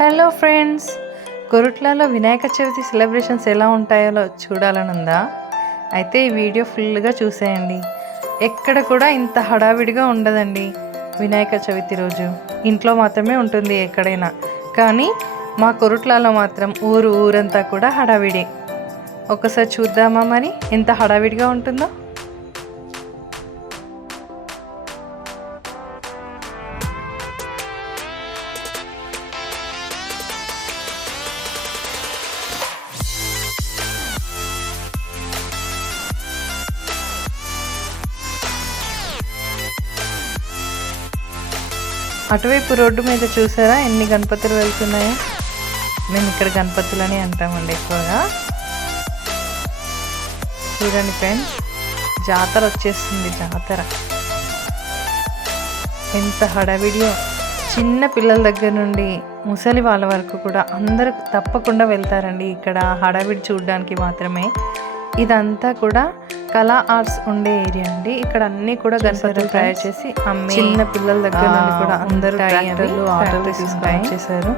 Hello friends, కొరుట్లలో Vinayaka Chavithi celebrations ఎలా ఉంటాయో చూడాలని ఉందా? అయితే ఈ వీడియో ఫుల్గా చూసేయండి. ఎక్కడ కూడా ఇంత హడావిడిగా ఉండదండి. వినాయక చవితి రోజు ఇంట్లో మాత్రమే ఉంటుంది ఎక్కడైనా, కానీ మా కొరుట్లలో మాత్రం ఊరంతా కూడా హడావిడి. ఒకసారి చూద్దామా మరి ఎంత హడావిడిగా ఉంటుందో? అటువైపు రోడ్డు మీద చూసారా ఎన్ని గణపతులు వెళ్తున్నాయో? మేము ఇక్కడ గణపతులని అంటామండి ఎక్కువగా. చూడండి ఫ్రెండ్స్, జాతర వచ్చేస్తుంది. జాతర ఎంత హడావిడియో! చిన్న పిల్లల దగ్గర నుండి ముసలి వాళ్ళ వరకు కూడా అందరూ తప్పకుండా వెళ్తారండి ఇక్కడ హడావిడి చూడడానికి మాత్రమే. ఇదంతా కూడా కళా ఆర్ట్స్ ఉండే ఏరియా అండి. ఇక్కడ అన్ని కూడా గణపతులు తయారు చేసి అమ్మే, చిన్న పిల్లల దగ్గర నుండి కూడా అందరూ ట్రాక్టర్లు, ఆటోలు తీసుకొని చేశారు.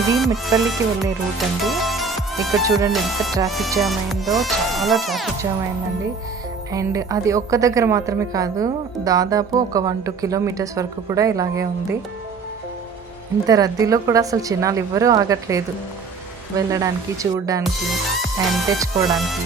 ఇది మిట్పల్లికి వెళ్ళే రూట్ అండి. ఇక్కడ చూడండి ఎంత ట్రాఫిక్ జామ్ అయిందో, చాలా ట్రాఫిక్ జామ్ అయిందండి. అండ్ అది ఒక్క దగ్గర మాత్రమే కాదు, దాదాపు ఒక 1-2 కిలోమీటర్స్ వరకు కూడా ఇలాగే ఉంది. ఇంత రద్దీలో కూడా అసలు జనాలు ఎవ్వరూ ఆగట్లేదు వెళ్ళడానికి, చూడడానికి అండ్ తెచ్చుకోవడానికి.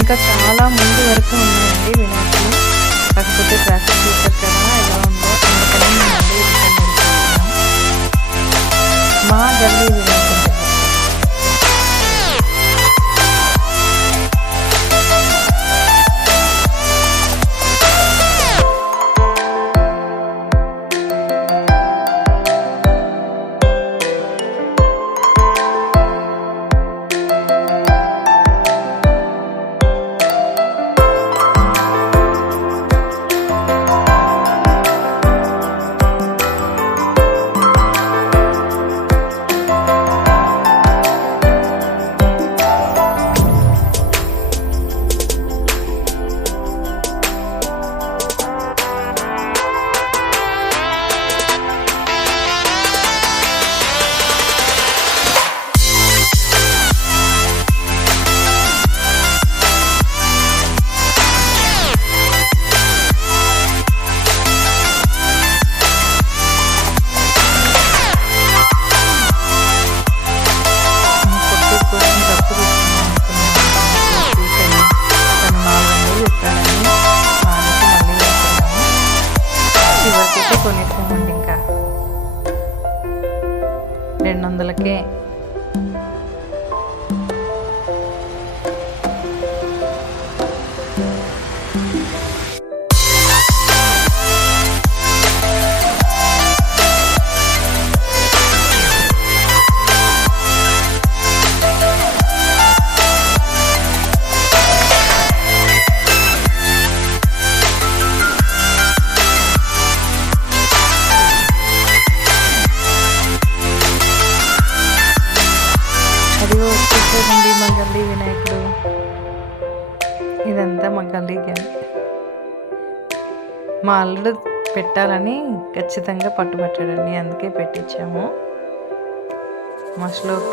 ఇంకా చాలా ముందు వరకు ఉన్నాయండి వినాయకులు. కాకపోతే ట్రాఫిక్ చూసారు కదా ఎలా ఉందో, అందుకని మేము మళ్ళీ రిటర్న్ వెళ్ళిపోతున్నాం. మా గల్లీ వినాయకుడు కొనేసామండి. ఇంకా 200కే గల్లీ వినాయకుడు. ఇదంతా మా గల్లీ గ్యాంగ్. మా అల్లుడు పెట్టాలని ఖచ్చితంగా పట్టుబట్టాడండి, అందుకే పెట్టించాము. మా శ్లోక్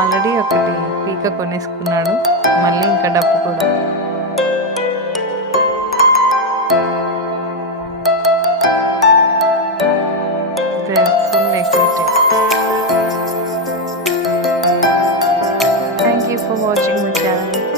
ఆల్రెడీ ఒకటి పీక కొనేసుకున్నాడు, మళ్ళీ ఇంకా డప్పు కూడా. Full excited. Thank you for watching my channel.